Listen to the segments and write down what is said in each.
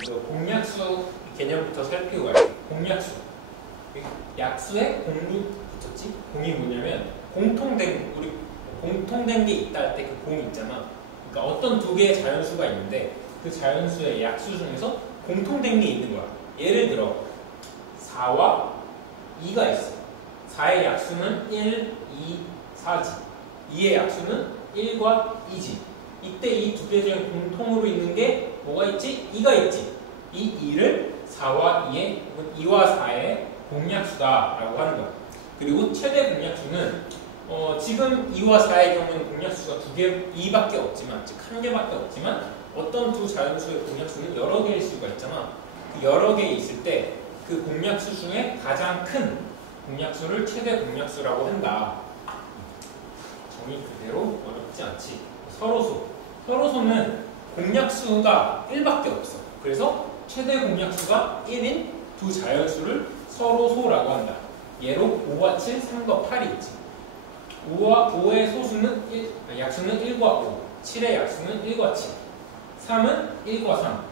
먼저 공약수 개념부터 살피고 갈게요. 공약수. 약수에 공이 붙었지? 공이 뭐냐면 우리 공통된 게 있다 할 때 그 공이 있잖아. 그러니까 어떤 두 개의 자연수가 있는데 그 자연수의 약수 중에서 공통된 게 있는 거야. 예를 들어 4와 2가 있어. 4의 약수는 1, 2, 4지. 2의 약수는 1과 2지. 이때 이 두 개 중에 공통으로 있는 게 뭐가 있지? 2가 있지. 이 2를 4와 2의, 2와 4의 공약수다라고 하는 거야. 그리고 최대 공약수는 지금 2와 4의 경우는 공약수가 2밖에 없지만, 즉 1개밖에 없지만 어떤 두 자연수의 공약수는 여러 개일 수가 있잖아. 그 여러 개 있을 때 그 공약수 중에 가장 큰 공약수를 최대 공약수라고 한다. 정의 그대로 어렵지 않지. 서로소는 공약수가 1밖에 없어. 그래서 최대 공약수가 1인 두 자연수를 서로소라고 한다. 예로 5와 7, 3과 8이 있지. 5의 소수는 약수는 1과 5, 7의 약수는 1과 7, 3은 1과 3,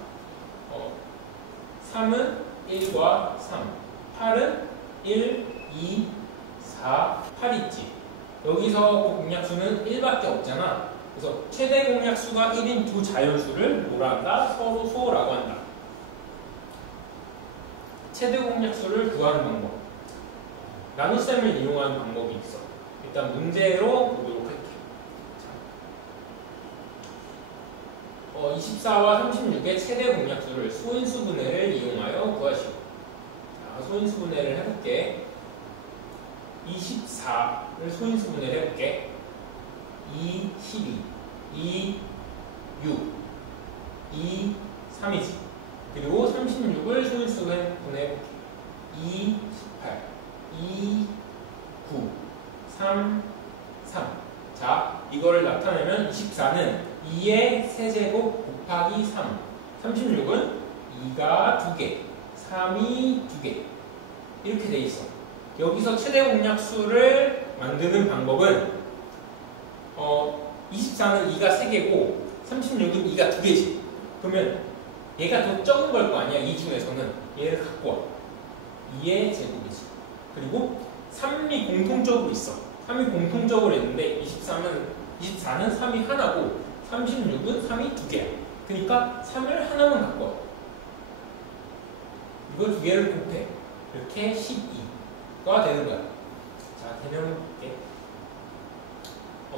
3은 1과 3, 8은 1, 2, 4, 8 있지. 여기서 공약수는 1밖에 없잖아. 그래서 최대 공약수가 1인 두 자연수를 뭐라 한다? 서로소라고 한다. 최대 공약수를 구하는 방법. 나눗셈을 이용하는 방법이 있어. 일단 문제로 보도록 할게요. 24와 36의 최대 공약수를 소인수분해를 이용하여 구하시오. 자, 소인수분해를 해볼게. 24를 소인수분해를 해볼게. 2, 12, 2, 6, 2, 3이지. 그리고 36을 소인수분해해볼게. 2, 18, 2, 9, 3, 3. 자, 이거를 나타내면 24는 2의 세제곱 곱하기 3. 36은 2가 2개, 3이 2개. 이렇게 돼 있어. 여기서 최대 공약수를 만드는 방법은 24는 2가 3개고 36은 2가 2개지. 그러면 얘가 더 적은 걸 거 아니야. 이 중에서는 얘를 갖고 와. 2의 제곱이지. 그리고 3이 공통적으로 있어. 3이 공통적으로 있는데 24는 3이 하나고 36은 3이 2개야. 그러니까 3을 하나만 갖고 와. 이걸 두 개를 곱해. 이렇게 12가 되는 거야. 자, 개념을 볼게.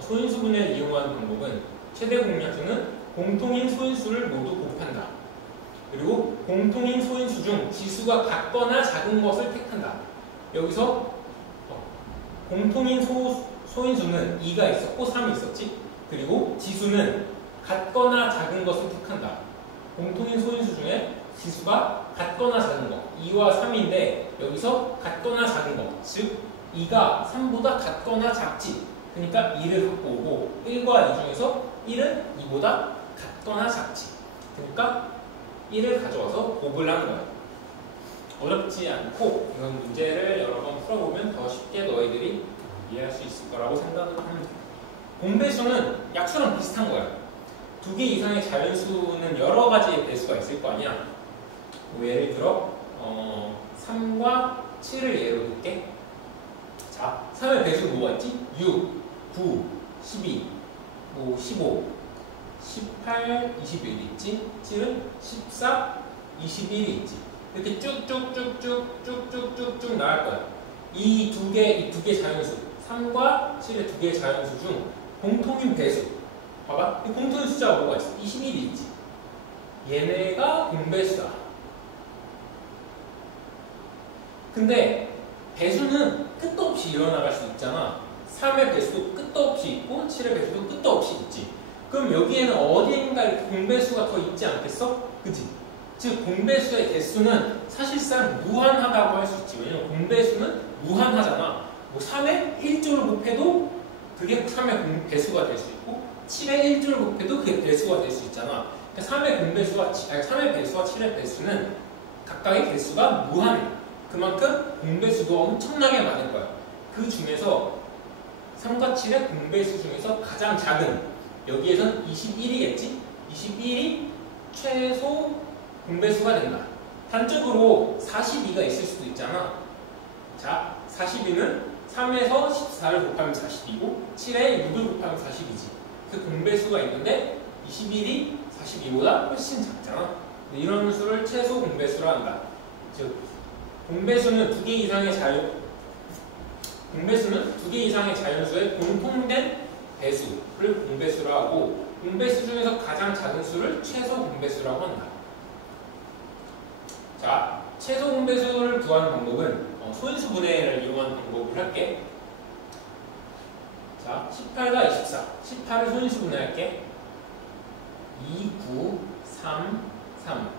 소인수분해를 이용하는 방법은 최대 공약수는 공통인 소인수를 모두 곱한다. 그리고 공통인 소인수 중 지수가 같거나 작은 것을 택한다. 여기서 공통인 소인수는 2가 있었고 3이 있었지. 그리고 지수는 같거나 작은 것을 택한다. 공통인 소인수 중에 지수가 같거나 작은 것 2와 3인데 여기서 같거나 작은 것, 즉 2가 3보다 같거나 작지. 그러니까 2를 갖고 오고 1과 2 중에서 1은 2보다 같거나 작지. 그러니까 1을 가져와서 곱을 하는 거야. 어렵지 않고 이런 문제를 여러 번 풀어보면 더 쉽게 너희들이 이해할 수 있을 거라고 생각을 합니다. 공배수는 약수랑 비슷한 거야. 2개 이상의 자연수는 여러 가지의 배수가 있을 거 아니야. 뭐 예를 들어 3과 7을 예로 들게. 자, 3의 배수는 뭐가 있지? 6, 9, 12, 15, 18, 21이 있지. 7은 14, 21이 있지. 이렇게 쭉쭉쭉쭉쭉쭉쭉 나갈 거야. 이 두 개 자연수, 3과 7의 두 개의 자연수 중 공통인 배수. 봐봐. 이 공통인 숫자가 뭐가 있어? 21이 있지. 얘네가 공배수다. 근데 배수는 끝도 없이 일어나갈 수 있잖아. 3의 배수도 끝도 없이 있고 7의 배수도 끝도 없이 있지. 그럼 여기에는 어디인가 이렇게 공배수가 더 있지 않겠어? 그치? 즉 공배수의 개수는 사실상 무한하다고 할 수 있지. 왜냐면 공배수는 무한하잖아. 뭐 3의 1조를 곱해도 그게 3의 배수가 될 수 있고 7의 1조를 곱해도 그게 배수가 될 수 있잖아. 그러니까 3의 배수와 7의 배수는 각각의 개수가 무한해. 그만큼 공배수도 엄청나게 많을 거야. 그 중에서 3과 7의 공배수 중에서 가장 작은, 여기에선 21이겠지? 21이 최소 공배수가 된다. 단적으로 42가 있을 수도 있잖아. 자, 42는 3에서 14를 곱하면 42고 7에 6을 곱하면 40이지. 그 공배수가 있는데 21이 42보다 훨씬 작잖아. 이런 수를 최소 공배수라 한다. 즉, 공배수는 2개 이상의 자연수의 공통된 배수를 공배수라 하고, 공배수 중에서 가장 작은 수를 최소 공배수라고 한다. 자, 최소 공배수를 구하는 방법은 소인수 분해를 이용하는 방법을 할게. 자, 18과 24. 18을 소인수 분해할게. 2, 9, 3, 3.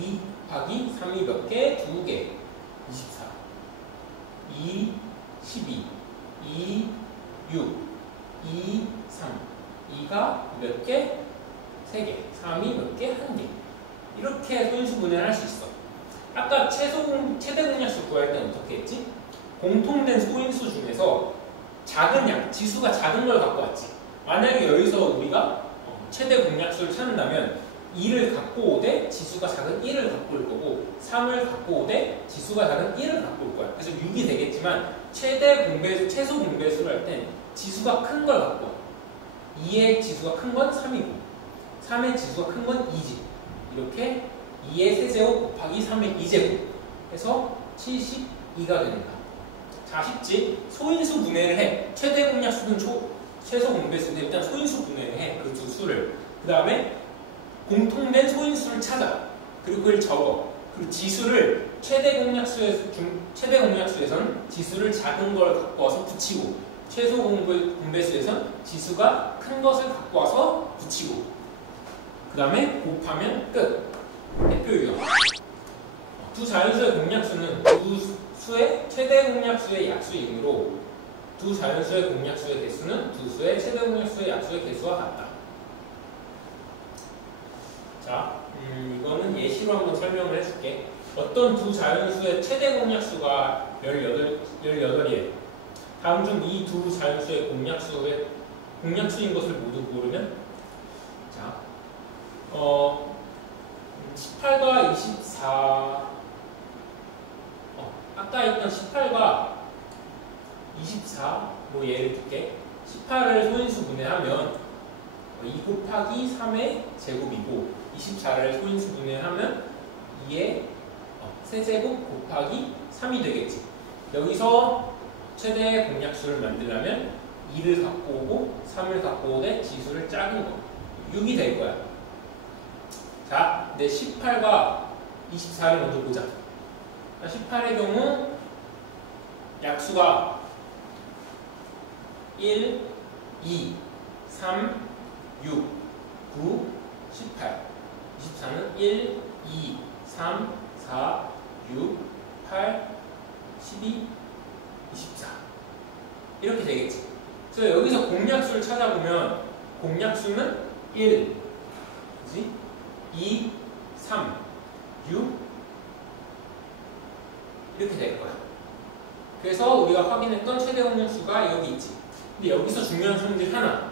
2 곱하기 3이 몇 개? 2개. 24. 2, 12. 2, 6. 2, 3. 2가 몇 개? 3개. 3이 몇 개? 1개. 이렇게 소인수 분해를 할 수 있어. 아까 최대 공약수 구할 때는 어떻게 했지? 공통된 소인수 중에서 지수가 작은 걸 갖고 왔지. 만약에 여기서 우리가 최대 공약수를 찾는다면 2를 갖고 오되 지수가 작은 1을 갖고 올 거고, 3을 갖고 오되 지수가 작은 1을 갖고 올 거야. 그래서 6이 되겠지만 최소 공배수를 할 땐 지수가 큰 걸 갖고 와. 2의 지수가 큰 건 3이고 3의 지수가 큰 건 2지. 이렇게 2의 세제곱 곱하기 3의 2제곱 해서 72가 된다. 자, 쉽지? 소인수 분해를 해. 최대 공약수든 최소 공배수든 일단 소인수 분해를 해. 그 두 수를. 그 다음에 공통된 소인수를 찾아. 그리고 그걸 적어. 그리고 지수를 최대 공약수에선 지수를 작은 걸 갖고 와서 붙이고, 최소 공배수에선 지수가 큰 것을 갖고 와서 붙이고, 그 다음에 곱하면 끝. 대표 유형. 두 자연수의 공약수는 두 수의 최대 공약수의 약수이므로 두 자연수의 공약수의 개수는 두 수의 최대 공약수의 약수의 개수와 같다. 자, 이거는 예시로 한번 설명을 해줄게. 어떤 두 자연수의 최대 공약수가 18이에요. 다음 중 이 두 자연수의 공약수인 것을 모두 고르면, 자, 18과 24, 아까 있던 18과 24, 뭐 예를 들게 18을 소인수 분해하면 2 곱하기 3의 제곱이고, 24를 소인수 분해하면 2의 세제곱 곱하기 3이 되겠지. 여기서 최대 공약수를 만들려면 2를 갖고 오고 3을 갖고 오되 지수를 작은 거 6이 될 거야. 자, 근데 18과 24를 먼저 보자. 18의 경우 약수가 1, 2, 3, 6, 9, 18. 24는 1, 2, 3, 4, 6, 8, 12, 24. 이렇게 되겠지. 그래서 여기서 공약수를 찾아보면 공약수는 1, 그치? 2, 3, 6 이렇게 될 거야. 그래서 우리가 확인했던 최대 공약수가 여기 있지. 근데 여기서 중요한 소문들 하나.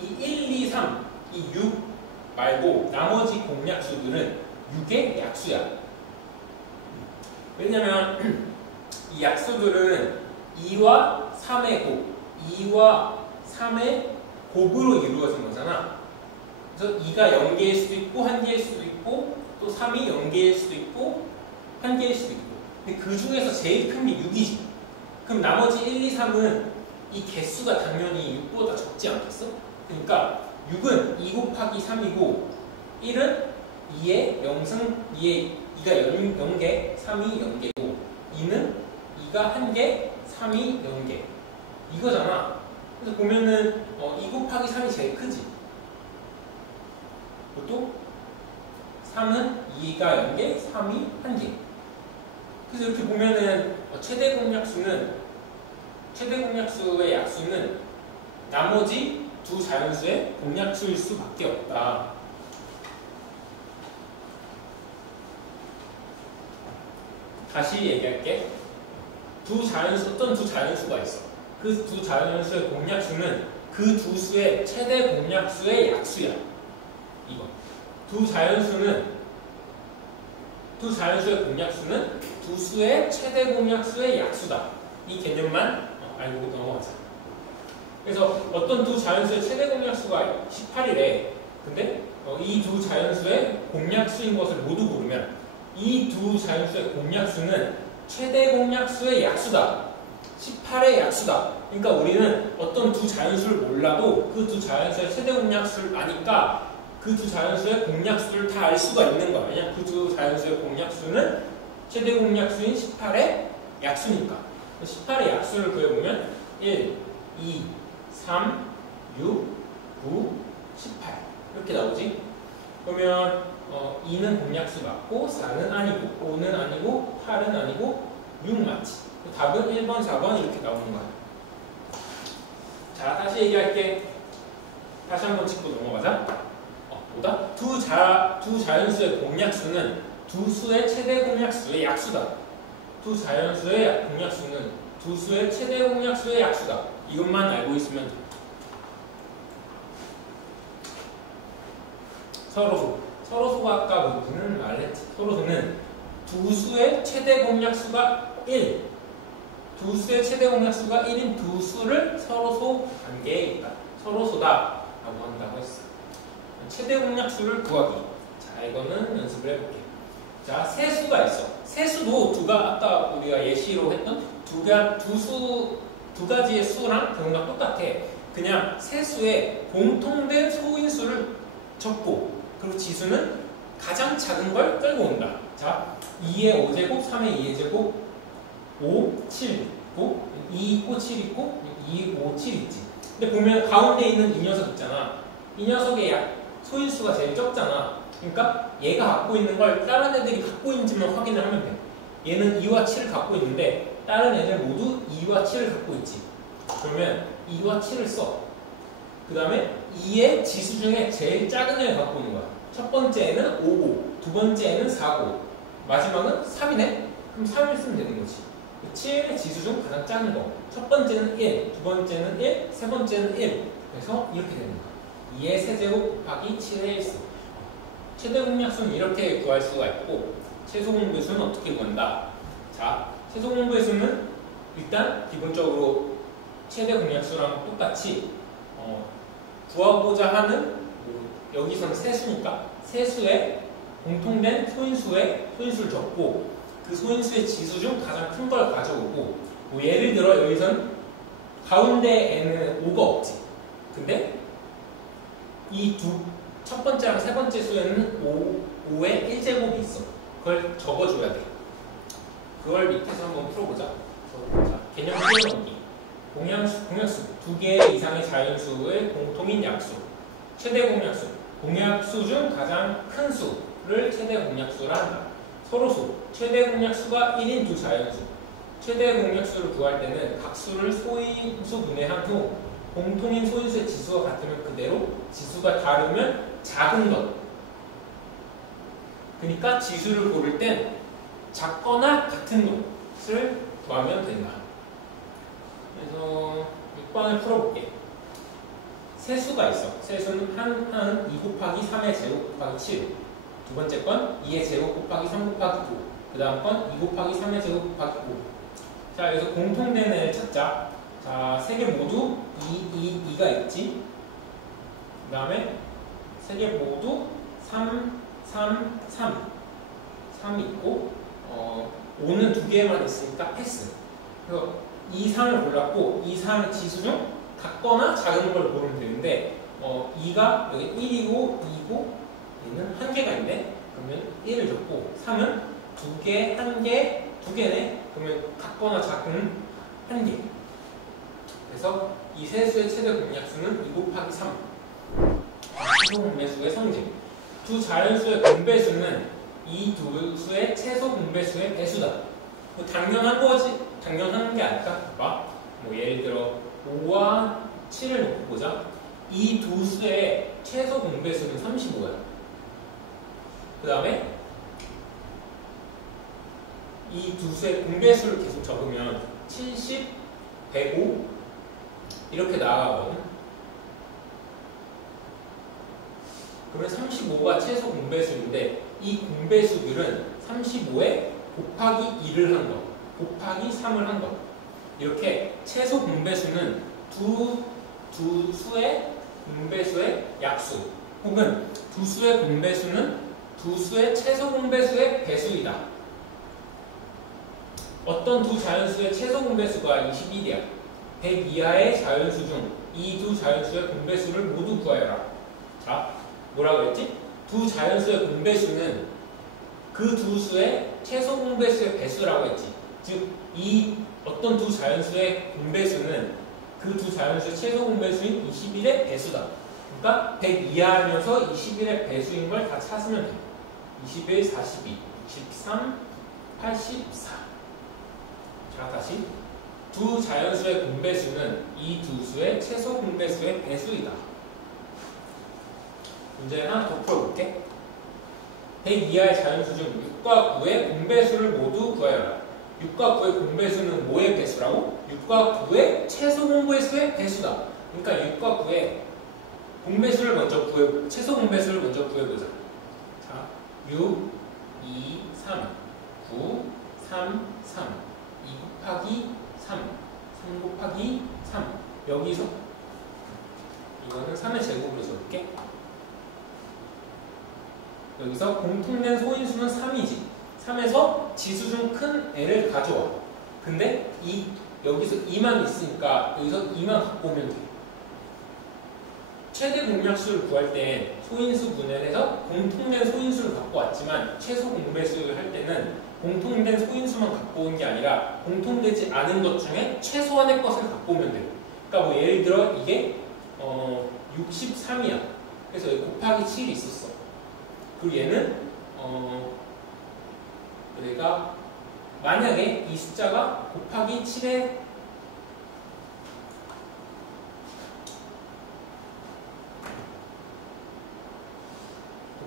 이 1, 2, 3, 이 6 말고 나머지 공약수들은 6의 약수야. 왜냐면 이 약수들은 2와 3의 곱, 2와 3의 곱으로 이루어진 거잖아. 그래서 2가 0개일 수도 있고 1개일 수도 있고, 또 3이 0개일 수도 있고 1개일 수도 있고. 근데 그 중에서 제일 큰 게 6이지. 그럼 나머지 1, 2, 3은 이 개수가 당연히 6보다 적지 않겠어? 그러니까 6은 2 곱하기 3이고 1은 2의 2가 0개, 3이 0개고 2는 2가 1개, 3이 0개 이거잖아. 그래서 보면은 2 곱하기 3이 제일 크지. 또 3은 2가 0개, 3이 1개. 그래서 이렇게 보면은 최대 공약수의 약수는 나머지 두 자연수의 공약수일 수밖에 없다. 다시 얘기할게. 어떤 두 자연수가 있어. 그 두 자연수의 공약수는 그 두 수의 최대 공약수의 약수야. 이거. 두 자연수는 두 자연수의 공약수는 두 수의 최대 공약수의 약수다. 이 개념만 알고 넘어가자. 그래서 어떤 두 자연수의 최대 공약수가 18이래. 근데 이 두 자연수의 공약수인 것을 모두 고르면 이 두 자연수의 공약수는 최대 공약수의 약수다. 18의 약수다. 그러니까 우리는 어떤 두 자연수를 몰라도 그 두 자연수의 최대 공약수를 아니까 그 두 자연수의 공약수를 다 알 수가 있는 거야. 왜냐면 그 두 자연수의 공약수는 최대 공약수인 18의 약수니까. 18의 약수를 구해보면 1, 2, 3, 6, 9, 18 이렇게 나오지. 그러면 2는 공약수 맞고 4는 아니고 5는 아니고 8은 아니고 6 맞지. 답은 1번, 4번 이렇게 나오는 거야. 자, 다시 얘기할게. 다시 한번 짚고 넘어가자. 보다 두 자연수의 공약수는 두 수의 최대 공약수의 약수다. 두 자연수의 공약수는 두 수의 최대 공약수의 약수다. 이것만 알고 있으면 돼. 서로소가 아까 무슨 말했지? 서로소는 두 수의 최대 공약수가 1. 두 수의 최대 공약수가 1인 두 수를 서로소 관계에 있다. 서로소다 라고 한다고 했어. 최대 공약수를 구하기. 자, 이거는 연습을 해볼게. 자, 세수가 있어. 세수도 아까 우리가 예시로 했던 두 가지의 수랑 결과 똑같아. 그냥 세수의 공통된 소인수를 적고, 그리고 지수는 가장 작은 걸 끌고 온다. 자, 2의 5제곱, 3의 2의 제곱, 5, 7 있고, 2 있고, 7 있고, 2, 5, 7 있지. 근데 보면 가운데 있는 이 녀석 있잖아. 이 녀석의 소인수가 제일 적잖아. 그러니까 얘가 갖고 있는 걸 다른 애들이 갖고 있는지만 확인을 하면 돼. 얘는 2와 7을 갖고 있는데 다른 애들 모두 2와 7을 갖고 있지. 그러면 2와 7을 써. 그 다음에 2의 지수 중에 제일 작은 애를 갖고 있는 거야. 첫 번째는 5고, 두 번째는 4고, 마지막은 3이네? 그럼 3을 쓰면 되는 거지. 7의 지수 중 가장 작은 거. 첫 번째는 1, 두 번째는 1, 세 번째는 1. 그래서 이렇게 되는 거야. 2의 세제곱 곱하기 7의 1수. 최대 공약수는 이렇게 구할 수가 있고, 최소 공배수는 어떻게 구한다? 자, 최소 공배수는 일단 기본적으로 최대 공약수랑 똑같이 구하고자 하는 여기선 세수니까 세수의 공통된 소인수를 적고 그 소인수의 지수 중 가장 큰 걸 가져오고 뭐 예를 들어 여기선 가운데에는 5가 없지. 근데 이 첫 번째랑 세 번째 수에는 5의 1제곱이 있어. 그걸 적어줘야 돼. 그걸 밑에서 한번 풀어보자. 자, 개념 풀어놓기. 공약수 두 개 이상의 자연수의 공통인 약수. 최대 공약수. 공약수 중 가장 큰 수를 최대 공약수라 한다. 서로수. 최대 공약수가 1인 두 자연수. 최대 공약수를 구할 때는 각 수를 소인수 분해한 후 공통인 소인수의 지수가 같으면 그대로 지수가 다르면 작은 것. 그러니까 지수를 고를 땐 작거나 같은 것을 구하면 된다. 그래서 6번을 풀어볼게. 세수가 있어. 세수는 한 2 곱하기 3의 제곱 곱하기 7. 두 번째 건 2의 제곱 곱하기 3 곱하기 9. 그 다음 건 2 곱하기 3의 제곱 곱하기 5. 자, 여기서 공통된 애를 찾자. 자, 세 개 모두 2가 있지. 그 다음에 세 개 모두 3 있고 5는 두 개만 있으니까 패스. 그래서 2, 3을 골랐고 2, 3의 지수 중 같거나 작은 걸 고르면 되는데 2가 여기 1이고 2고 얘는 한 개가 있네. 그러면 1을 줬고 3은 두 개, 한 개, 두 개네. 그러면 같거나 작은 한 개. 그래서 이 세수의 최대 공약수는 2 곱하기 3. 최소 공배수의 성질. 두 자연수의 공배수는 이 두 수의 최소 공배수의 배수다. 뭐 당연한 거지. 당연한 게 아닐까? 봐. 뭐 예를 들어 5와 7을 놓고 보자. 이 두 수의 최소 공배수는 35야. 그 다음에 이 두 수의 공배수를 계속 적으면 70, 105 이렇게 나아가거든. 그러면 35가 최소 공배수인데 이 공배수들은 35에 곱하기 2를 한 것, 곱하기 3을 한 것. 이렇게 최소 공배수는 두 수의 공배수의 약수, 혹은 두 수의 공배수는 두 수의 최소 공배수의 배수이다. 어떤 두 자연수의 최소 공배수가 21이야. 100 이하의 자연수 중 이 두 자연수의 공배수를 모두 구하여라. 자, 뭐라고 했지? 두 자연수의 공배수는 그 두 수의 최소 공배수의 배수라고 했지. 즉, 이 어떤 두 자연수의 공배수는 그 두 자연수의 최소 공배수인 21의 배수다. 그러니까 100 이하면서 21의 배수인 걸 다 찾으면 돼. 21, 42, 63, 84. 자, 다시. 두 자연수의 공배수는 이 두 수의 최소 공배수의 배수이다. 문제 하나 더 풀어볼게. 100 이하의 자연수 중 6과 9의 공배수를 모두 구하여라. 6과 9의 공배수는 뭐의 배수라고? 6과 9의 최소 공배수의 배수다. 그러니까 6과 9의 공배수를 먼저 최소 공배수를 먼저 구해보자. 자, 6, 2, 3, 9, 3, 3, 2 곱하기 3, 3 곱하기 3. 여기서 이거는 3의 제곱으로 적을게. 여기서 공통된 소인수는 3이지. 3에서 지수 중 큰 애를 가져와. 근데 여기서 2만 있으니까 여기서 2만 갖고 오면 돼. 최대 공약수를 구할 때 소인수 분해해서 공통된 소인수를 갖고 왔지만 최소 공배수를 할 때는 공통된 소인수만 갖고 온 게 아니라 공통되지 않은 것 중에 최소한의 것을 갖고 오면 돼요. 그러니까 뭐 예를 들어 이게 63이야. 그래서 여기 곱하기 7이 있었어. 그리고 얘는 얘가 만약에 이 숫자가 곱하기 7에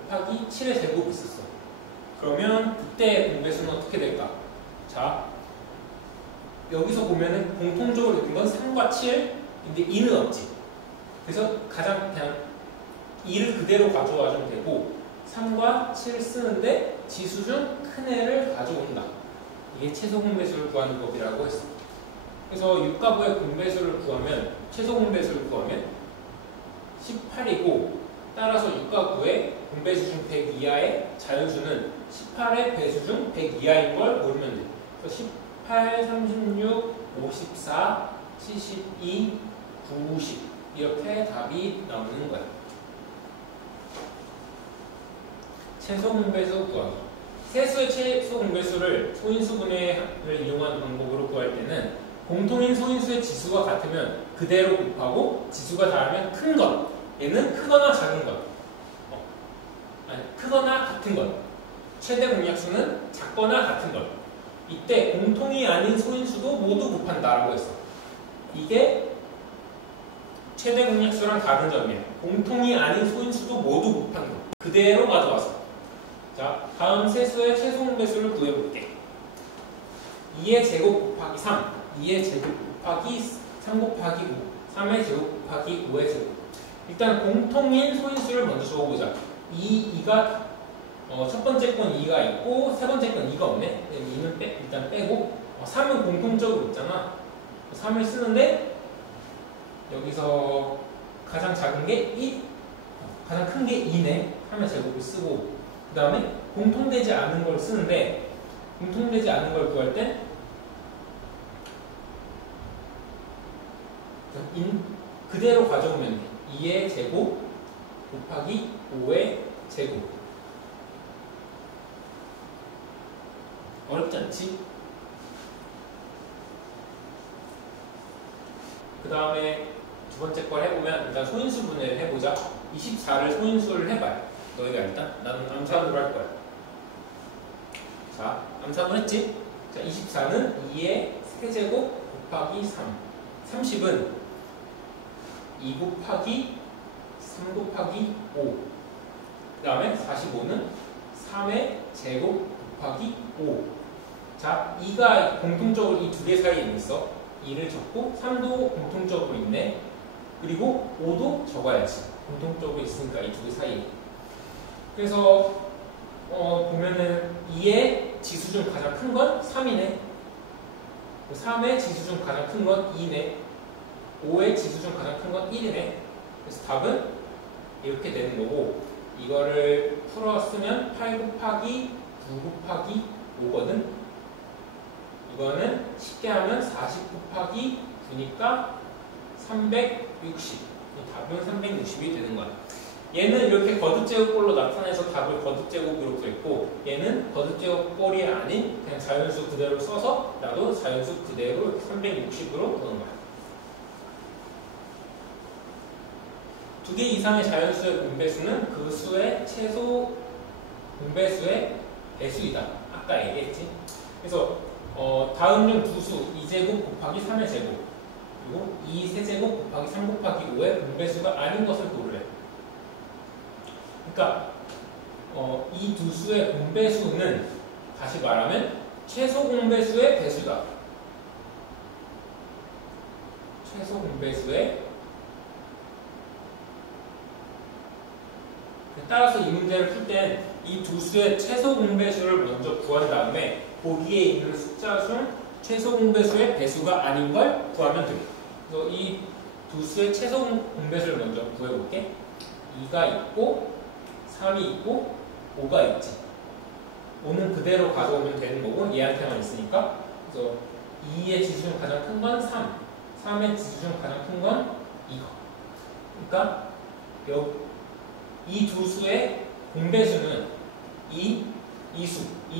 곱하기 7의 제곱이 있었어. 그러면 그때 공배수는 어떻게 될까? 자, 여기서 보면은 공통적으로 있는 건 3과 7인데 2는 없지. 그래서 가장 그냥 2를 그대로 가져와주면 되고 3과 7을 쓰는데 지수 중 큰 애를 가져온다. 이게 최소 공배수를 구하는 법이라고 했어. 그래서 6과 9의 공배수를 구하면 최소 공배수를 구하면 18이고 따라서 6과 9의 공배수 중 100 이하의 자연수는 18의 배수 중 100 이하인 걸 모르면 돼. 그래서 18, 36, 54, 72, 90 이렇게 답이 나오는 거야. 최소 공배수 구하기. 세수의 최소 공배수를 소인수 분해를 이용하는 방법으로 구할 때는 공통인 소인수의 지수가 같으면 그대로 곱하고 지수가 다르면 큰 것. 얘는 크거나 작은 것. 크거나 같은 것. 최대 공약수는 작거나 같은 것. 이때 공통이 아닌 소인수도 모두 곱한다라고 했어. 이게 최대 공약수랑 다른 점이에요. 공통이 아닌 소인수도 모두 곱한 것. 그대로 가져왔어. 자, 다음 세수의 최소 공배수를 구해볼게. 2의 제곱 곱하기 3, 2의 제곱 곱하기 3 곱하기 5, 3의 제곱 곱하기 5의 제곱. 일단 공통인 소인수를 먼저 적어보자. 2가 첫 번째 건 2가 있고 세 번째 건 2가 없네. 2는 일단 빼고 3은 공통적으로 있잖아. 3을 쓰는데 여기서 가장 작은 게 1, 가장 큰 게 2네. 3의 제곱을 쓰고 그 다음에 공통되지 않은 걸 쓰는데 공통되지 않은 걸 구할 땐 그대로 가져오면 돼. 2의 제곱 곱하기 5의 제곱. 어렵지 않지? 그 다음에 두 번째 걸 해보면 일단 소인수 분해를 해보자. 24를 소인수를 해봐요. 너희가 일단 나는 암산으로 할 거야. 자, 암산을 했지? 자, 24는 2의 세제곱 곱하기 3. 30은 2 곱하기 3 곱하기 5. 그 다음에 45는 3의 제곱 곱하기 5. 자, 2가 공통적으로 이 두 개 사이에 있어. 2를 적고 3도 공통적으로 있네. 그리고 5도 적어야지. 공통적으로 있으니까 이 두 개 사이에. 그래서 보면은 2의 지수 중 가장 큰 건 3이네. 3의 지수 중 가장 큰 건 2네. 5의 지수 중 가장 큰 건 1이네. 그래서 답은 이렇게 되는 거고, 이거를 풀었으면 8 곱하기 9 곱하기 5거든. 이거는 쉽게 하면 40 곱하기 9니까 360. 답은 360이 되는 거야. 얘는 이렇게 거듭제곱꼴로 나타내서 답을 거듭제곱으로 구했고, 얘는 거듭제곱꼴이 아닌 그냥 자연수 그대로 써서 나도 자연수 그대로 이렇게 360으로 보는 거야. 2개 이상의 자연수의 분배수는 그 수의 최소 분배수의 배수이다. 아까 얘기했지. 그래서 다음 중 두 수 2제곱 곱하기 3의 제곱 그리고 2세제곱 곱하기 3 곱하기 5의 분배수가 아닌 것을 고르래. 그러니까 이 두 수의 분배수는 다시 말하면 최소 분배수의 배수다. 최소 분배수의 따라서 이 문제를 풀 땐 이 두 수의 최소 분배수를 먼저 구한 다음에 보기에 있는 숫자 중 최소 분배수의 배수가 아닌 걸 구하면 됩니다. 그래서 이 두 수의 최소 분배수를 먼저 구해볼게. 2가 있고 3이 있고 5가 있지. 5는 그대로 가져오면 되는 거고 얘한테만 있으니까. 그래서 2의 지수 중 가장 큰 건 3, 3의 지수 중 가장 큰 건 2거. 그러니까 이 두 수의 분배수는 이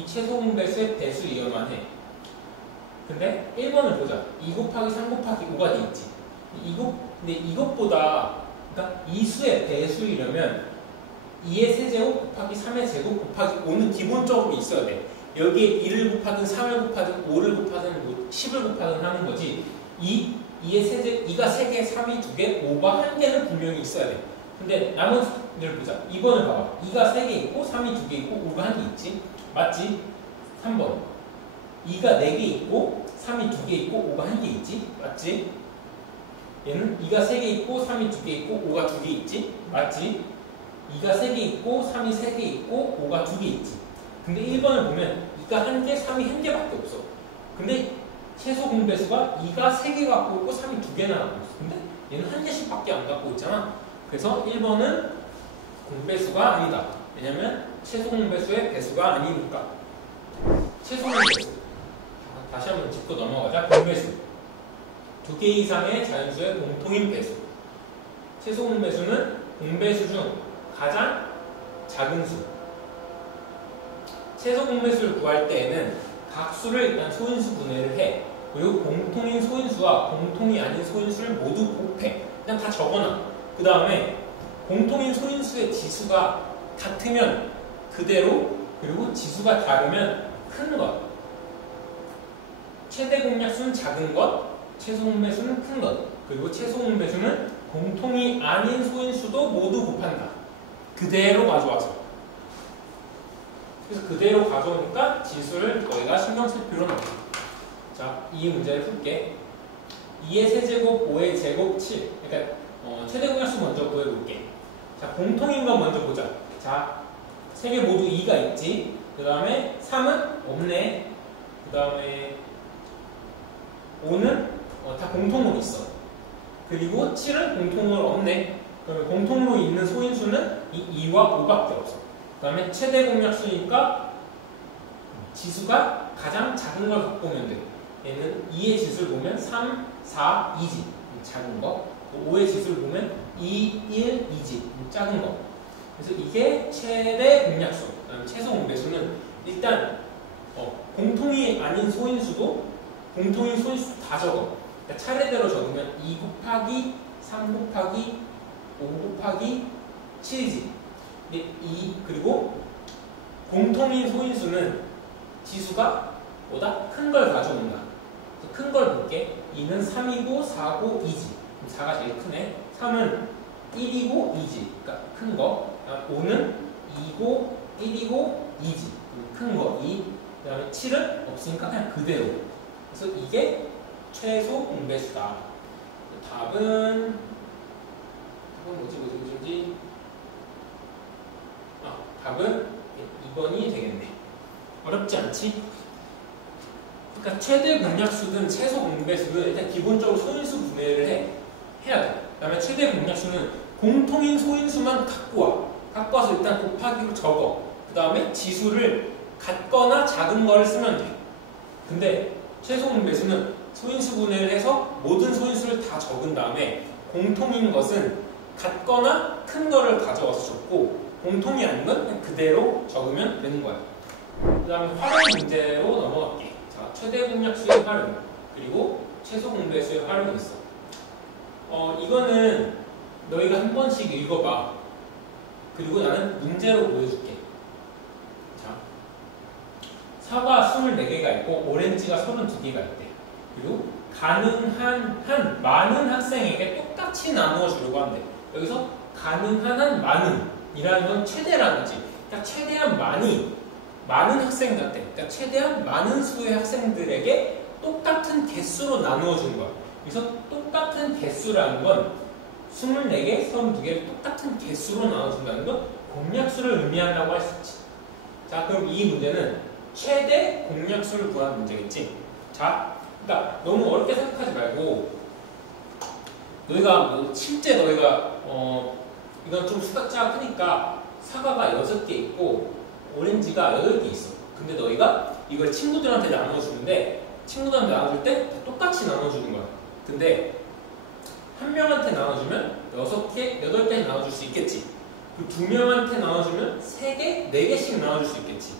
최소 분배수의 배수이어만 해. 근데 1번을 보자. 2 곱하기 3 곱하기 5가 돼 있지. 근데 이것보다, 그러니까 이 수의 배수이려면 2의 세제곱 곱하기 3의 제곱 곱하기 5는 기본적으로 있어야 돼. 여기에 2를 곱하든 3을 곱하든 5를 곱하든 뭐 10을 곱하든 하는 거지. 2의 세제, 2가 3개, 3이 2개, 5가 1개는 분명히 있어야 돼. 근데 나머지를 보자. 2번을 봐봐. 2가 3개 있고 3이 2개 있고 5가 1개 있지. 맞지? 3번. 2가 4개 있고 3이 2개 있고 5가 1개 있지. 맞지? 얘는 2가 3개 있고 3이 2개 있고 5가 2개 있지. 맞지? 2가 3개 있고 3이 3개 있고 5가 2개 있지. 근데 1번을 보면 2가 1개, 3이 1개밖에 없어. 근데 최소 분배수가 2가 3개 갖고 있고 3이 2개나 갖고 있어. 근데 얘는 1개씩밖에 안 갖고 있잖아. 그래서 1번은 공배수가 아니다. 왜냐면 최소 공배수의 배수가 아니니까. 최소 공배수. 다시 한번 짚고 넘어가자. 공배수. 2개 이상의 자연수의 공통인 배수. 최소 공배수는 공배수 중 가장 작은 수. 최소 공배수를 구할 때에는 각 수를 일단 소인수 분해를 해. 그리고 공통인 소인수와 공통이 아닌 소인수를 모두 곱해. 그냥 다 적어놔. 그 다음에 공통인 소인수의 지수가 같으면 그대로, 그리고 지수가 다르면 큰 것. 최대 공약수는 작은 것, 최소 공배수는 큰 것, 그리고 최소 공배수는 공통이 아닌 소인수도 모두 곱한다. 그대로 가져와서. 그래서 그대로 가져오니까 지수를 너희가 신경 쓸 필요는 없어. 자, 이 문제를 풀게. 2의 세제곱, 5의 제곱, 7. 그러니까 최대 공약수 먼저 구해볼게. 자, 공통인 거 먼저 보자. 자, 3개 모두 2가 있지. 그 다음에 3은 없네. 그 다음에 5는 다 공통으로 있어. 그리고 7은 공통으로 없네. 그러면 공통으로 있는 소인수는 이 2와 5밖에 없어. 그 다음에 최대 공약수니까 지수가 가장 작은 걸 갖고 오면 돼. 얘는 2의 지수를 보면 3, 4, 2지. 작은 거. 5의 지수를 보면 2, 1, 2지. 작은 거. 그래서 이게 최대 공약수. 그다음에 최소 공배수는 일단 공통이 아닌 소인수도 공통인 소인수 다 적어. 그러니까 차례대로 적으면 2 곱하기 3 곱하기 5 곱하기 7이지. 근데 그리고 공통인 소인수는 지수가 보다 큰 걸 가져온다. 큰 걸 볼게. 2는 3이고 4고 2지. 4가 제일 크네. 3은 1이고 2지. 그러니까 큰 거. 5는 2고 1이고 2지. 큰 거 2. 그 다음에 7은 없으니까 그냥 그대로. 그래서 이게 최소 공배수다. 답은 뭐지? 답은 2번이 되겠네. 어렵지 않지? 그러니까 최대 공약수든 최소 공배수든 일단 기본적으로 소인수 분해를 해야 돼. 그 다음에 최대 공약수는 공통인 소인수만 갖고 와. 갖고 와서 일단 곱하기로 적어. 그 다음에 지수를 같거나 작은 걸 쓰면 돼. 근데 최소 공배수는 소인수 분해를 해서 모든 소인수를 다 적은 다음에 공통인 것은 같거나 큰 거를 가져와서 적고 공통이 아닌 건 그냥 그대로 적으면 되는 거야. 그 다음에 활용 문제로 넘어갈게. 자, 최대 공약수의 활용 그리고 최소 공배수의 활용이 있어. 이거는 너희가 한 번씩 읽어봐. 그리고 나는 문제로 보여줄게. 자, 사과 24개가 있고 오렌지가 32개가 있대. 그리고 가능한 많은 학생에게 똑같이 나누어 주려고 한대. 여기서 가능한 많은 이라는 건 최대라는 거지. 그러니까 최대한 많은 학생 같아. 그러니까 최대한 많은 수의 학생들에게 똑같은 개수로 나누어 주는 거야. 그래서 똑같은 개수라는 건 24개, 32개를 똑같은 개수로 나눠준다는 건 공약수를 의미한다고 할 수 있지. 자, 그럼 이 문제는 최대 공약수를 구하는 문제겠지. 자, 그러니까 너무 어렵게 생각하지 말고 너희가 실제 너희가 이건 좀 수가 크니까 사과가 6개 있고 오렌지가 8개 있어. 근데 너희가 이걸 친구들한테 나눠주는데 친구들한테 나눠줄 때 똑같이 나눠주는 거야. 근데 한 명한테 나눠주면 6개, 8개 나눠줄 수 있겠지. 그리고 2명한테 나눠주면 3개, 4개씩 나눠줄 수 있겠지.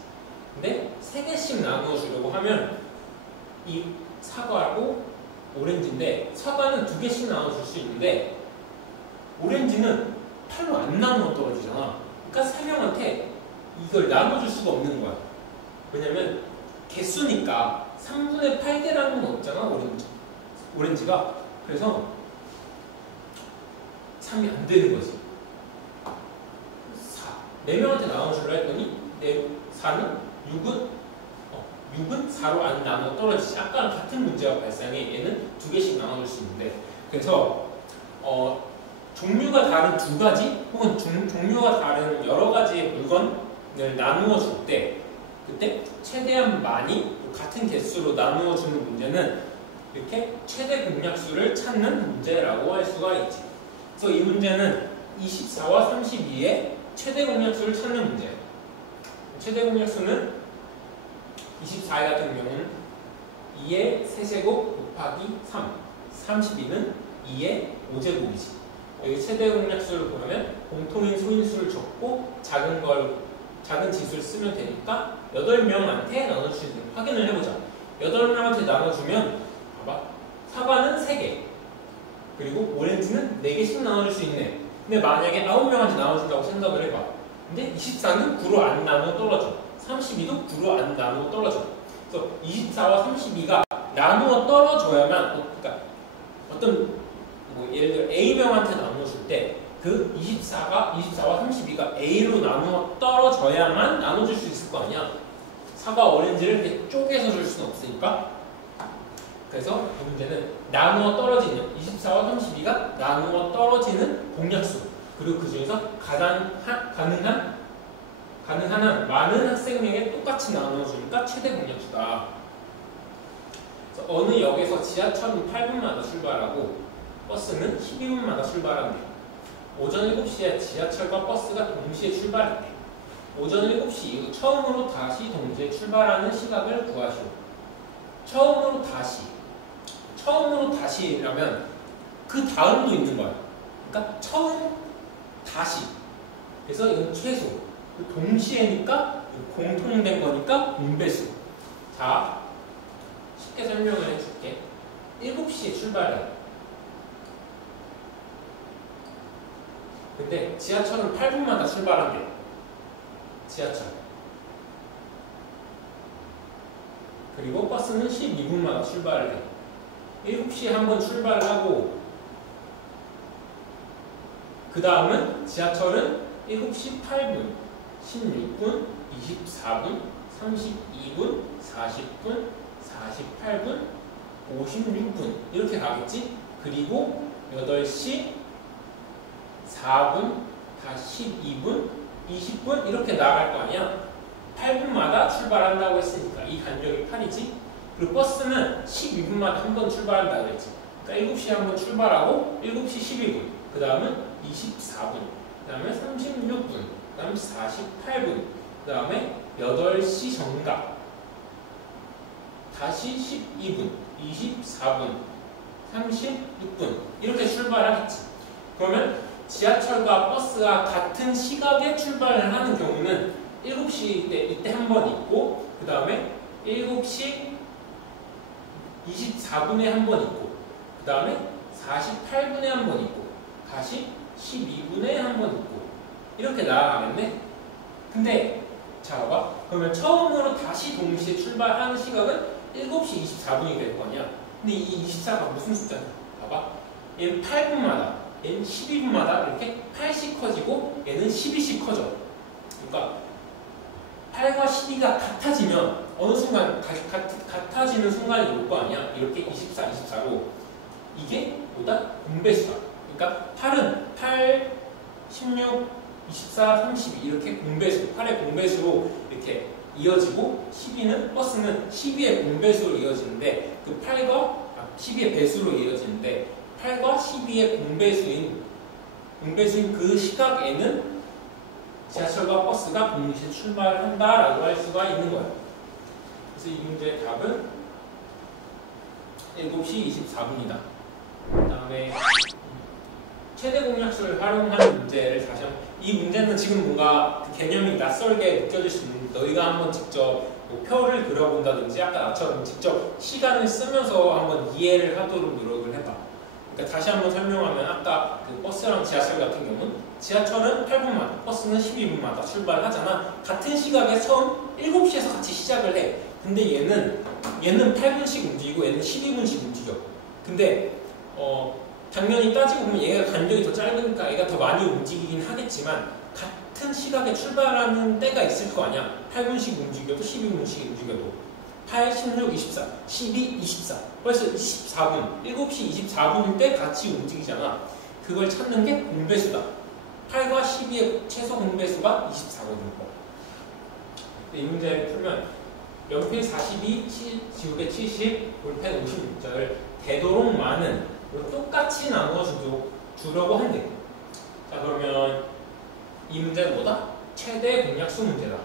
근데 3개씩 나눠주려고 하면 이 사과하고 오렌지인데 사과는 2개씩 나눠줄 수 있는데 오렌지는 8로 안 나누어 떨어지잖아. 그러니까 3명한테 이걸 나눠줄 수가 없는 거야. 왜냐면 개수니까 3분의 8개라는 건 없잖아. 오렌지가. 그래서 3이 안 되는 거지. 4명한테 나눠주려 했더니 4는 6은 4로 안 나눠 떨어지지. 아까랑 같은 문제가 발생해. 얘는 2개씩 나눠줄 수 있는데. 그래서 종류가 다른 2가지 혹은 종류가 다른 여러 가지의 물건을 나누어 줄 때 그때 최대한 많이 같은 개수로 나누어 주는 문제는 이렇게 최대 공약수를 찾는 문제라고 할 수가 있지. 그래서 이 문제는 24와 32의 최대 공약수를 찾는 문제예요. 최대 공약수는 24의 같은 경우는 2의 세제곱 곱하기 3, 32는 2의 5제곱이지. 여기 최대 공약수를 보면 공통인 소인수를 적고 작은 지수를 쓰면 되니까 8명한테 나눠줄 수 있는 확인을 해보자. 8명한테 나눠주면 봐봐. 사과는 3개 그리고 오렌지는 4개씩 나눠줄 수 있네. 근데 만약에 9명한테 나눠준다고 생각을 해봐. 근데 24는 9로 안 나누어 떨어져. 32도 9로 안 나누어 떨어져. 그래서 24와 32가 나누어 떨어져야만 그러니까 어떤 예를 들어 A명한테 나눠줄 때 그 24와 32가 A로 나누어 떨어져야만 나눠줄 수 있을 거 아니야. 사과 오렌지를 이렇게 쪼개서 줄 수는 없으니까. 그래서 이 문제는 나누어 떨어지는 24와 32가 나누어 떨어지는 공약수 그리고 그 중에서 가능한 한 많은 학생에게 똑같이 나눠주니까 최대 공약수다. 그래서 어느 역에서 지하철은 8분마다 출발하고 버스는 12분마다 출발한대. 오전 7시에 지하철과 버스가 동시에 출발했대. 오전 7시 이후 처음으로 다시 동시에 출발하는 시각을 구하시오. 처음으로 다시라면 그 다음도 있는 거야. 그러니까 처음 다시. 그래서 이건 최소. 동시에니까 공통된 거니까 분배수. 자, 쉽게 설명을 해줄게. 7시에 출발해. 근데 지하철은 8분마다 출발한대. 지하철. 그리고 버스는 12분마다 출발을 해. 7시에 한번 출발을 하고 그 다음은 지하철은 7시 8분, 16분, 24분, 32분, 40분, 48분, 56분 이렇게 가겠지? 그리고 8시 4분, 다 12분, 20분 이렇게 나갈 거 아니야? 8분마다 출발한다고 했으니까 이 간격이 8이지. 그리고 버스는 12분마다 한 번 출발한다고 했지. 그러니까 7시에 한 번 출발하고 7시 12분, 그 다음은 24분, 그 다음에 36분, 그 다음에 48분, 그 다음에 8시 정각, 다시 12분, 24분, 36분 이렇게 출발하겠지. 그러면 지하철과 버스가 같은 시각에 출발을 하는 경우는 7시 이때 한 번 있고, 그 다음에 7시 24분에 한 번 있고, 그 다음에 48분에 한 번 있고, 다시 12분에 한 번 있고, 이렇게 나아가겠네. 근데 자 봐봐. 그러면 처음으로 다시 동시에 출발하는 시각은 7시 24분이 될 거 아니야. 근데 이 24가 무슨 숫자야? 봐봐. 얘는 8분마다, 얘는 12분마다 이렇게 8씩 커지고 얘는 12씩 커져. 그러니까 8과 12가 같아지면 어느 순간 같아지는 순간이 올 거 아니야. 이렇게 24, 24로 이게 뭐다? 공배수다. 그러니까 8은 8, 16, 24, 32 이렇게 공배수, 8의 공배수로 이렇게 이어지고 12는 버스는 12의 공배수로 이어지는데 그 8과 12의 배수로 이어지는데 8과 12의 공배수인 그 시각에는 지하철과 버스가 동시에 출발을 한다라고 할 수가 있는 거야. 그래서 이 문제의 답은 7시 24분이다. 그 다음에 최대 공약수를 활용한 문제를 다시 한번. 이 문제는 지금 뭔가 그 개념이 낯설게 느껴질 수 있는데 너희가 한번 직접 뭐 표를 그려본다든지 아까 나처럼 직접 시간을 쓰면서 한번 이해를 하도록 노력을 해봐. 그러니까 다시 한번 설명하면 아까 그 버스랑 지하철 같은 경우는 지하철은 8분마다, 버스는 12분마다 출발을 하잖아. 같은 시각에 처음 7시에서 같이 시작을 해. 근데 얘는 8분씩 움직이고 얘는 12분씩 움직여. 근데 당연히 따지고 보면 얘가 간격이 더 짧으니까 얘가 더 많이 움직이긴 하겠지만 같은 시각에 출발하는 때가 있을 거 아니야. 8분씩 움직여도 12분씩 움직여도 8, 16, 24, 12, 24 벌써 24분 7시 24분일 때 같이 움직이잖아. 그걸 찾는 게 공배수다. 8과 12의 최소 공배수가 24거든. 이 문제를 풀면 연필 42, 지우개 70, 볼펜 56장을 되도록 많은 똑같이 나눠주려고 한대. 자, 그러면 이 문제는 뭐다? 최대 공약수 문제다.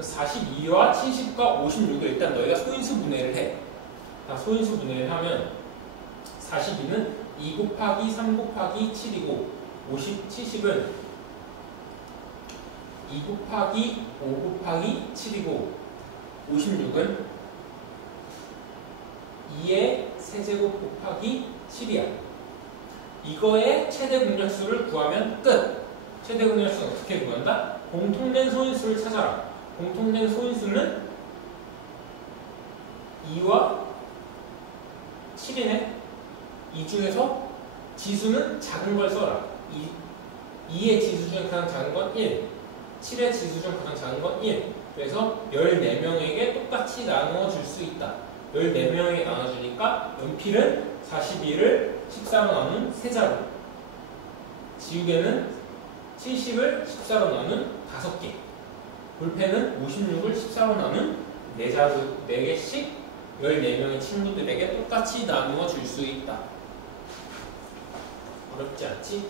42와 70과 56을 일단 너희가 소인수 분해를 해. 자, 소인수 분해를 하면 42는 2 곱하기 3 곱하기 7이고 70은 2 곱하기 5 곱하기 7이고 56은 2의 세제곱 곱하기 7이야. 이거의 최대 공약수를 구하면 끝. 최대 공약수는 어떻게 구한다? 공통된 소인수를 찾아라. 공통된 소인수는 2와 7이네. 이 중에서 지수는 작은 걸 써라. 2의 지수 중 가장 작은 건 1, 7의 지수 중 가장 작은 건 1. 그래서 14명에게 똑같이 나눠줄 수 있다. 14명에게 나눠주니까 연필은 42를 14로 나눈 3자루, 지우개는 70을 14로 나눈 5개, 볼펜은 56을 14로 나눈 4자루, 4개씩 14명의 친구들에게 똑같이 나누어 줄 수 있다. 어렵지 않지?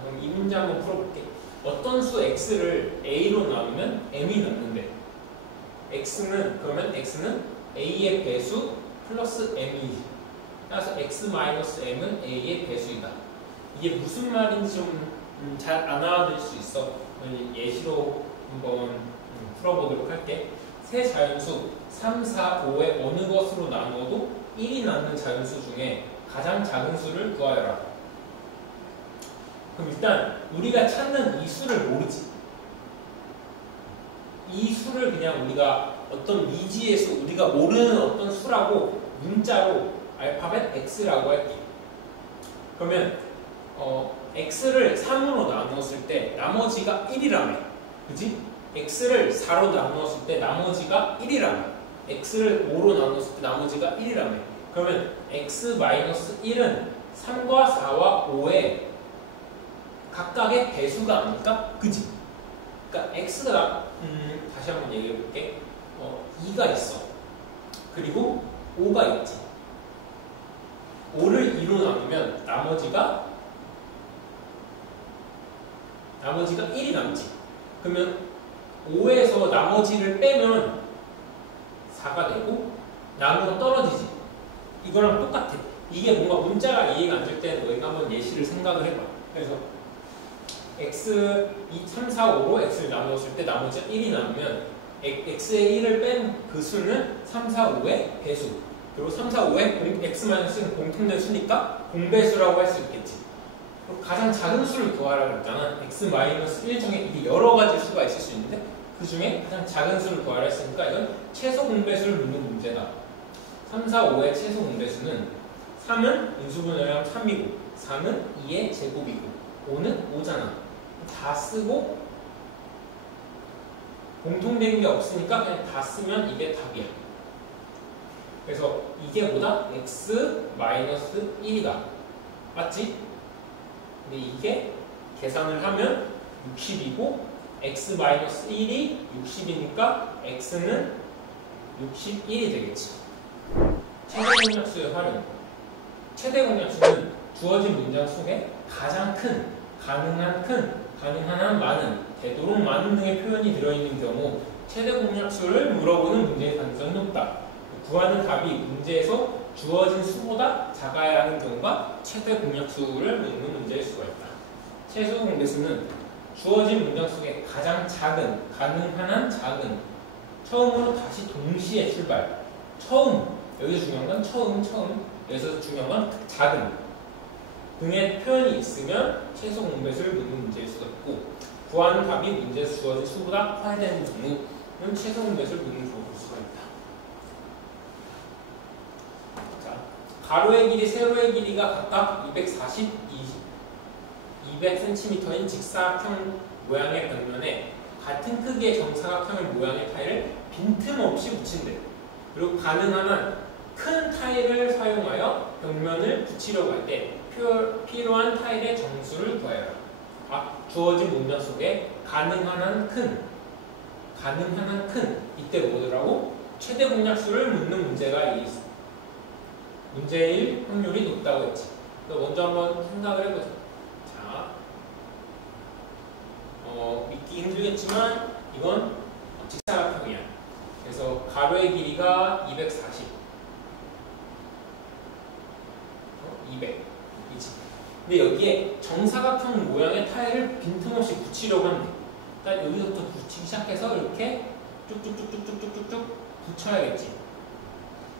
그럼 이 문제 한번 풀어볼게. 어떤 수 x를 a로 나누면 m이 남는데 x는 그러면 x는 a의 배수 플러스 m이지. 따라서 x-m은 a의 배수이다. 이게 무슨 말인지 좀 잘 안 알아들 수 있어. 예시로 한번 풀어보도록 할게. 세 자연수 3, 4, 5의 어느 것으로 나누어도 1이 남는 자연수 중에 가장 작은 수를 구하여라. 그럼 일단 우리가 찾는 이 수를 모르지. 이 수를 그냥 우리가 어떤 미지의 수, 우리가 모르는 어떤 수라고 문자로 알파벳 x라고 할게. 그러면 x를 3으로 나누었을 때 나머지가 1이라며. 그지? x를 4로 나누었을 때 나머지가 1이라며. x를 5로 나누었을 때 나머지가 1이라며. 그러면 x-1은 3과 4와 5의 각각의 배수가 아닐까? 그지? 그러니까 x가 다시 한번 얘기해 볼게. 2가 있어. 그리고 5가 있지. 5를 2로 나누면 나머지가 1이 남지. 그러면 5에서 나머지를 빼면 4가 되고 나누어 떨어지지. 이거랑 똑같아. 이게 뭔가 문자가 이해가 안 될 때 너희가 한번 예시를 생각을 해봐. 그래서 x 2, 3, 4, 5로 x를 나누었을 때 나머지가 1이 남으면 x의 1을 뺀 그 수는 3, 4, 5의 배수. 그리고 3, 4, 5의 x-는 공통된 수니까 공배수라고 할 수 있겠지. 그리고 가장 작은 수를 구하라고 했잖아. x-1 중에 이게 여러 가지 수가 있을 수 있는데 그 중에 가장 작은 수를 구하라 했으니까 이건 최소 공배수를 묻는 문제다. 3, 4, 5의 최소 공배수는 3은 인수분해하면 3이고 4는 2의 제곱이고 5는 5잖아. 다 쓰고 공통된 게 없으니까 그냥 다 쓰면 이게 답이야. 그래서 이게 뭐다? x-1이다. 맞지? 근데 이게 계산을 하면 60이고 x-1이 60이니까 x는 61이 되겠지. 최대 공약수의 활용. 최대 공약수는 주어진 문장 속에 가장 큰, 가능한 큰, 가능한 많은, 되도록 많은 등의 표현이 들어있는 경우 최대 공약수를 물어보는 문제의 가능성이 높다. 구하는 답이 문제에서 주어진 수보다 작아야 하는 경우가 최대 공약수를 묻는 문제일 수가 있다. 최소 공배수는 주어진 문장 속에 가장 작은, 가능한 한 작은, 처음으로 다시 동시에 출발. 처음, 여기서 중요한 건 처음, 여기서 중요한 건 작은 등의 표현이 있으면 최소 공배수를 묻는 문제일 수가 있고, 구하는 답이 문제에서 주어진 수보다 커야 되는 경우는 최소 공배수를 묻는 경우일 수가 있다. 자, 가로의 길이, 세로의 길이가 각각 240, 200cm인 직사각형 모양의 벽면에 같은 크기의 정사각형의 모양의 타일을 빈틈없이 붙인대. 그리고 가능한 한 큰 타일을 사용하여 벽면을 붙이려고 할 때 필요한 타일의 정수를 구하여라. 주어진 문장 속에 가능한 한 큰, 이때 뭐더라고? 최대 공약수를 묻는 문제가 있어. 문제일 확률이 높다고 했지. 먼저 한번 생각을 해보자. 자, 믿기 힘들겠지만 이건 직사각형이야. 그래서 가로의 길이가 240, 200. 그치? 근데 여기에 정사각형 모양의 타일을 빈틈없이 붙이려고 하는데, 일단 여기서부터 붙이기 시작해서 이렇게 쭉쭉쭉쭉쭉쭉쭉 붙여야겠지.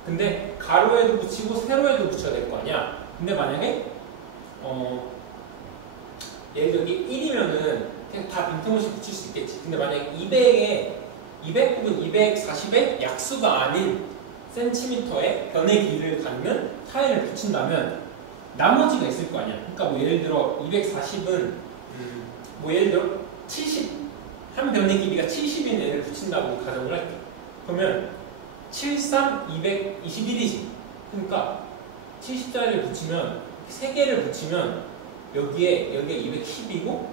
근데 가로에도 붙이고 세로에도 붙여야 될 거 아니야. 근데 만약에 예를 들어 여기 1이면은 그냥 다 빈틈없이 붙일 수 있겠지. 근데 만약에 200 혹은 240의 약수가 아닌 센티미터의 변의 길이를 갖는 타일을 붙인다면 나머지가 있을 거 아니야. 그러니까 뭐 예를 들어 240은 뭐 예를 들어 70, 한 변의 길이가 70인 애를 붙인다고 가정을 할게. 그러면 73, 221이지. 그러니까 70짜리를 붙이면 3개를 붙이면 여기가 210이고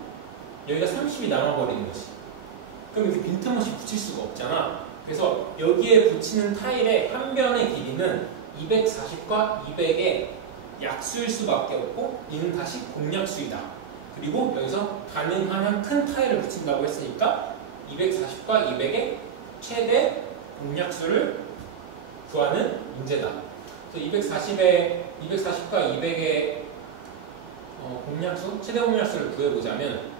여기가 30이 남아버리는 거지. 그럼 이렇게 빈틈없이 붙일 수가 없잖아. 그래서 여기에 붙이는 타일의 한 변의 길이는 240과 200의 약수일 수밖에 없고 이는 다시 공약수이다. 그리고 여기서 가능한 한 큰 타일을 붙인다고 했으니까 240과 200의 최대 공약수를 구하는 문제다. 그래서 240과 200의 공약수, 최대 공약수를 구해보자면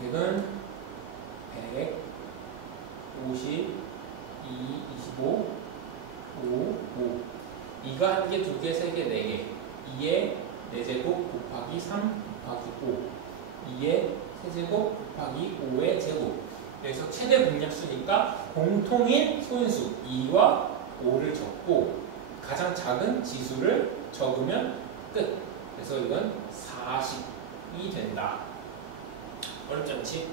200은 100, 50, 25, 5, 2가 1개, 2개, 3개, 4개 2의 4제곱 곱하기 3 곱하기 5 2의 세제곱 곱하기 5의 제곱. 그래서 최대 공약수니까 공통인 소인수 2와 5를 적고 가장 작은 지수를 적으면 끝. 그래서 이건 40이 된다. 어렵지 않지?